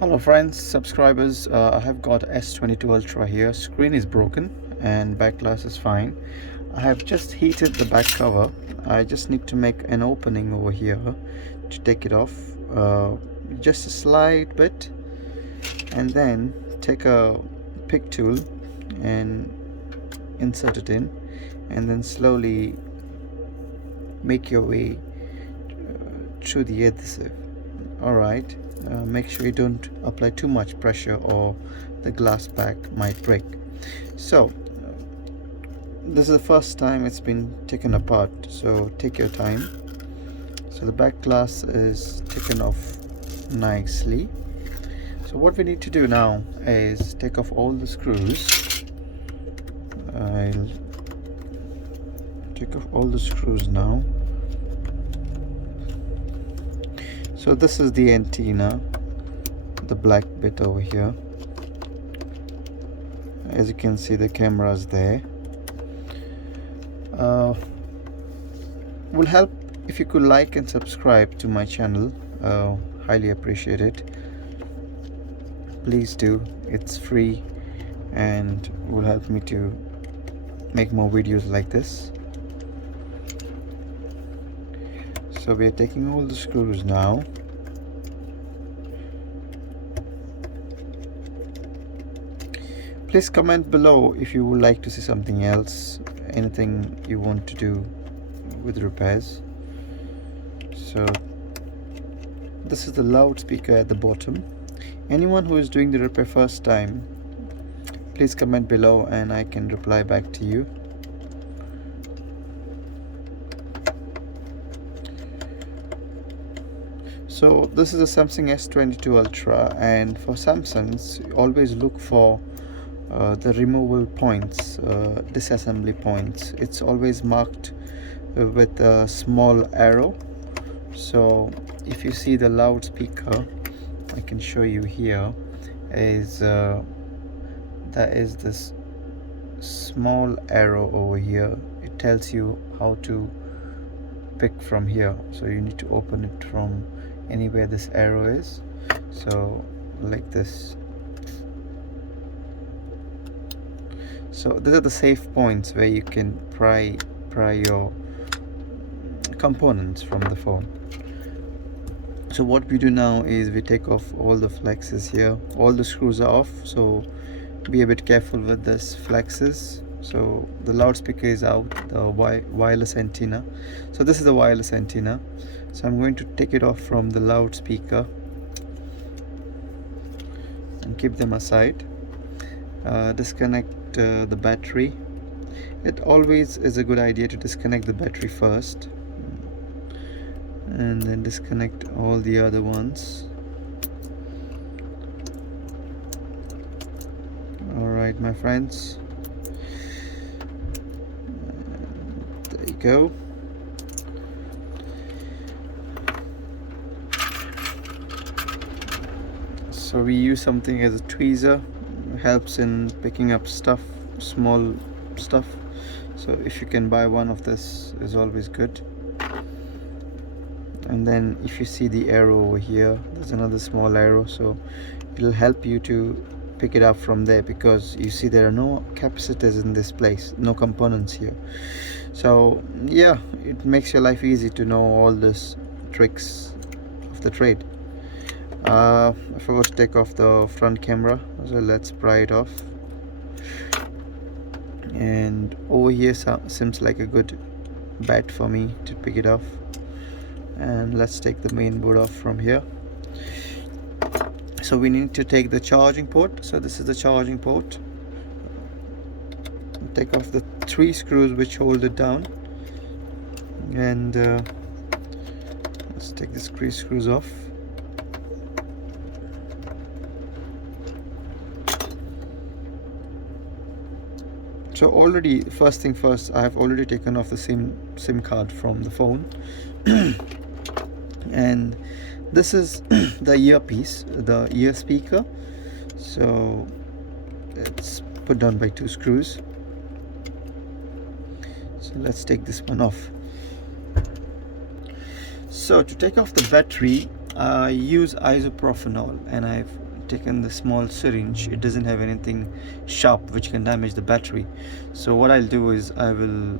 Hello friends, subscribers. I have got S22 Ultra here. Screen is broken and back glass is fine. I have just heated the back cover. I just need to make an opening over here to take it off. Just a slight bit, and then take a pick tool and insert it in, and then slowly make your way through the adhesive. Alright, make sure you don't apply too much pressure or the glass back might break. So this is the first time it's been taken apart, so take your time. So the back glass is taken off nicely. So what we need to do now is take off all the screws. I'll take off all the screws now. So this is the antenna, the black bit over here. As you can see, the camera is there. Will help if you could like and subscribe to my channel. Highly appreciate it. Please do. It's free and will help me to make more videos like this. So we are taking all the screws now. Please comment below if you would like to see something else, anything you want to do with repairs. So this is the loudspeaker at the bottom. Anyone who is doing the repair first time, please comment below and I can reply back to you. So this is a Samsung S22 Ultra, and for Samsungs always look for the removal points, disassembly points. It's always marked with a small arrow. So if you see the loudspeaker, I can show you here, is that is this small arrow over here. It tells you how to pick from here, so you need to open it from anywhere this arrow is, so like this. So these are the safe points where you can pry your components from the phone. So what we do now is we take off all the flexes here. All the screws are off, so be a bit careful with this flexes. So the loudspeaker is out, the wireless antenna. So this is the wireless antenna. So I'm going to take it off from the loudspeaker and keep them aside. Disconnect the battery. It always is a good idea to disconnect the battery first and then disconnect all the other ones. Alright, my friends, there you go. So we use something as a tweezer, helps in picking up stuff, small stuff. So if you can buy one of this, is always good. And then if you see the arrow over here, there's another small arrow, so it'll help you to pick it up from there, because you see there are no capacitors in this place, no components here. So yeah, it makes your life easy to know all this tricks of the trade. I forgot to take off the front camera, so let's pry it off. And over here seems like a good bet for me to pick it off. And let's take the main board off from here. So we need to take the charging port. So this is the charging port. Take off the 3 screws which hold it down, and let's take the 3 screws off. So already, first thing first, I have already taken off the SIM card from the phone. And this is the earpiece, the ear speaker. So it's put down by 2 screws. So let's take this one off. So to take off the battery, I use isopropanol, and I've taken the small syringe, it doesn't have anything sharp which can damage the battery. So what I'll do is I will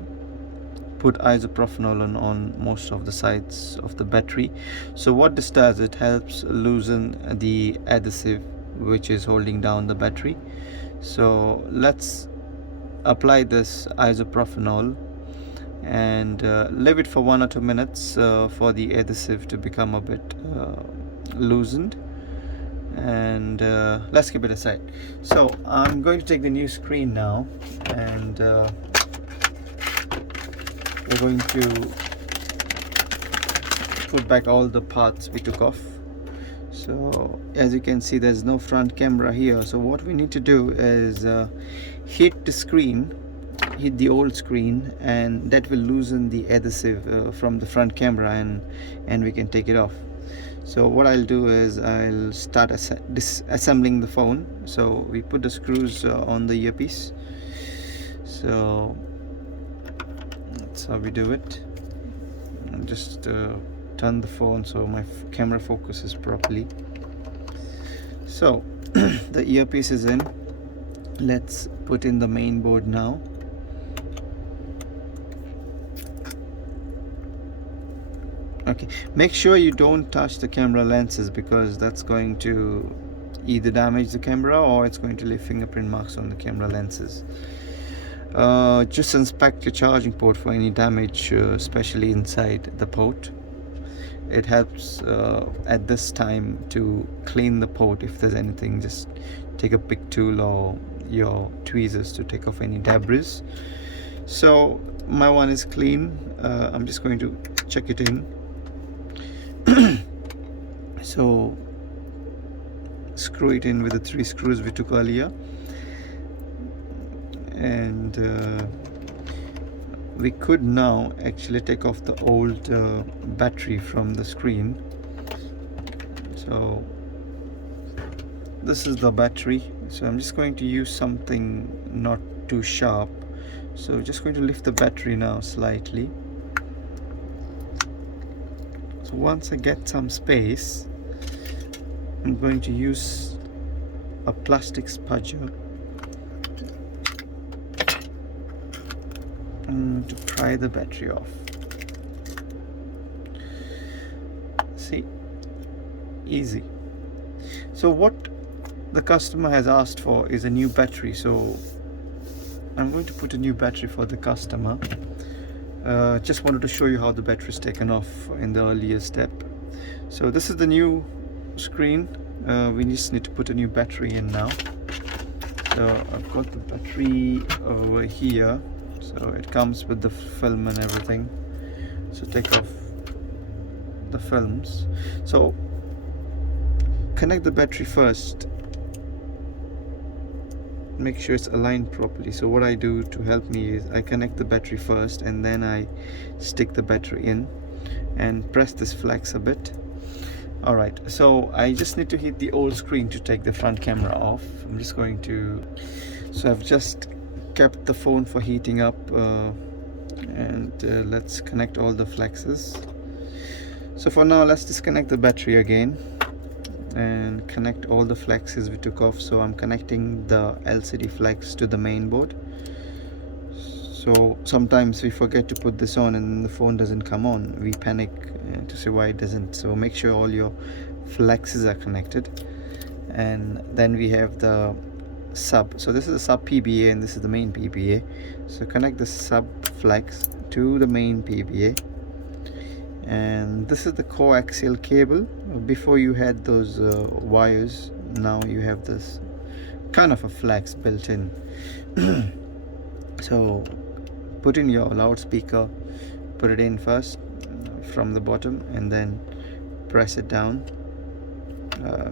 put isopropanol on most of the sides of the battery. So what this does, it helps loosen the adhesive which is holding down the battery. So let's apply this isopropanol and leave it for 1 or 2 minutes for the adhesive to become a bit loosened, and let's keep it aside. So I'm going to take the new screen now, and we're going to put back all the parts we took off. So as you can see, there's no front camera here. So what we need to do is hit the screen, hit the old screen, and that will loosen the adhesive from the front camera, and we can take it off. So what I'll do is I'll start disassembling the phone. So we put the screws on the earpiece. So that's how we do it. I'll just turn the phone so my camera focuses properly. So the earpiece is in. Let's put in the main board now. Okay, make sure you don't touch the camera lenses, because that's going to either damage the camera or it's going to leave fingerprint marks on the camera lenses. Just inspect your charging port for any damage, especially inside the port. It helps at this time to clean the port. If there's anything, just take a big tool or your tweezers to take off any debris. So my one is clean. I'm just going to check it in. So screw it in with the 3 screws we took earlier, and we could now actually take off the old battery from the screen. So this is the battery. So I'm just going to use something not too sharp. So just going to lift the battery now slightly. So once I get some space, I'm going to use a plastic spudger to pry the battery off. See, easy. So what the customer has asked for is a new battery. So I'm going to put a new battery for the customer. Just wanted to show you how the battery is taken off in the earlier step. So this is the new screen. We just need to put a new battery in now. So I've got the battery over here. So it comes with the film and everything. So take off the films. So connect the battery first. Make sure it's aligned properly. So what I do to help me is I connect the battery first, and then I stick the battery in and press this flex a bit. Alright, so I just need to hit the old screen to take the front camera off. I'm just going to, so I've just kept the phone for heating up, and let's connect all the flexes. So for now, let's disconnect the battery again and connect all the flexes we took off. So I'm connecting the LCD flex to the main board. So sometimes we forget to put this on and the phone doesn't come on. We panic to see why it doesn't. So make sure all your flexes are connected. And then we have the sub. So this is the sub PBA and this is the main PBA. So connect the sub flex to the main PBA. And this is the coaxial cable. Before you had those wires, now you have this kind of a flex built in. So put in your loudspeaker, put it in first from the bottom, and then press it down.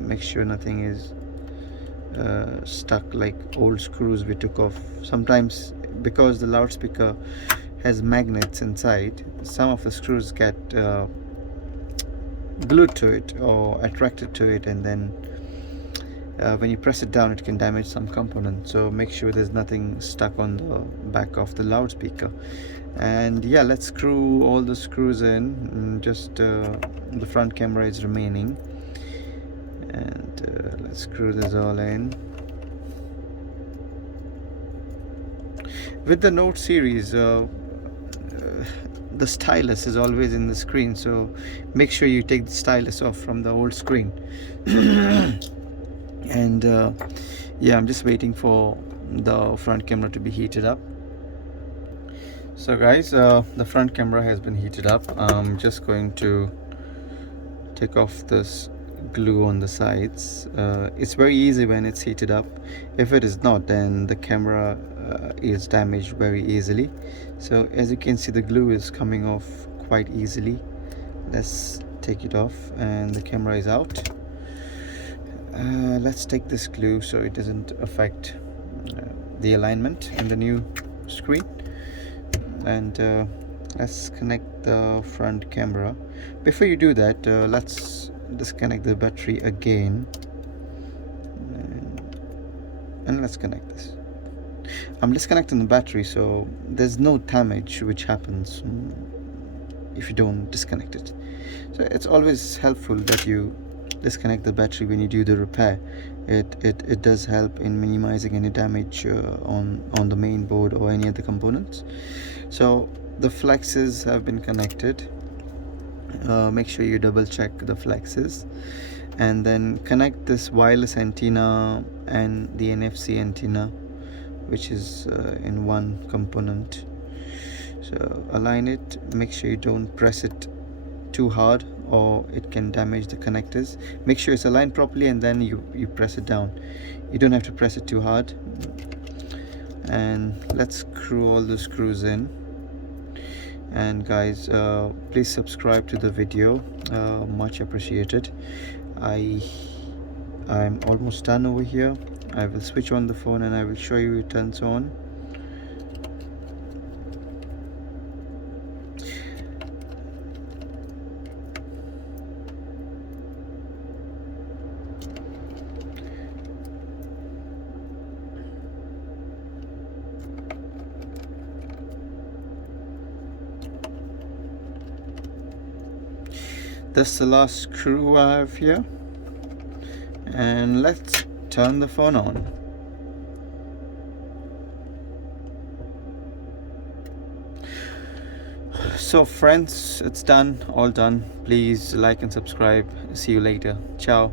Make sure nothing is stuck like old screws we took off. Sometimes because the loudspeaker has magnets inside, some of the screws get glued to it or attracted to it, and then when you press it down it can damage some component. So make sure there's nothing stuck on the back of the loudspeaker. And yeah, let's screw all the screws in. Just the front camera is remaining, and Let's screw this all in. With the Note series, the stylus is always in the screen, so make sure you take the stylus off from the old screen. And yeah, I'm just waiting for the front camera to be heated up. So guys, the front camera has been heated up. I'm just going to take off this glue on the sides. It's very easy when it's heated up. If it is not, then the camera is damaged very easily. So as you can see, the glue is coming off quite easily. Let's take it off, and the camera is out. Let's take this glue so it doesn't affect the alignment in the new screen. And let's connect the front camera. Before you do that, let's disconnect the battery again, and let's connect this. I'm disconnecting the battery, so there's no damage which happens if you don't disconnect it. So it's always helpful that you disconnect the battery when you do the repair. It does help in minimizing any damage on the main board or any other components. So the flexes have been connected. Make sure you double check the flexes, and then connect this wireless antenna and the NFC antenna, which is in one component. So align it. Make sure you don't press it too hard, or it can damage the connectors. Make sure it's aligned properly, and then you press it down. You don't have to press it too hard. And let's screw all the screws in. And guys, please subscribe to the video, much appreciated. I'm almost done over here. I will switch on the phone and I will show you it turns on. This is the last screw I have here, and let's turn the phone on. So friends, it's done, all done. Please like and subscribe. See you later. Ciao.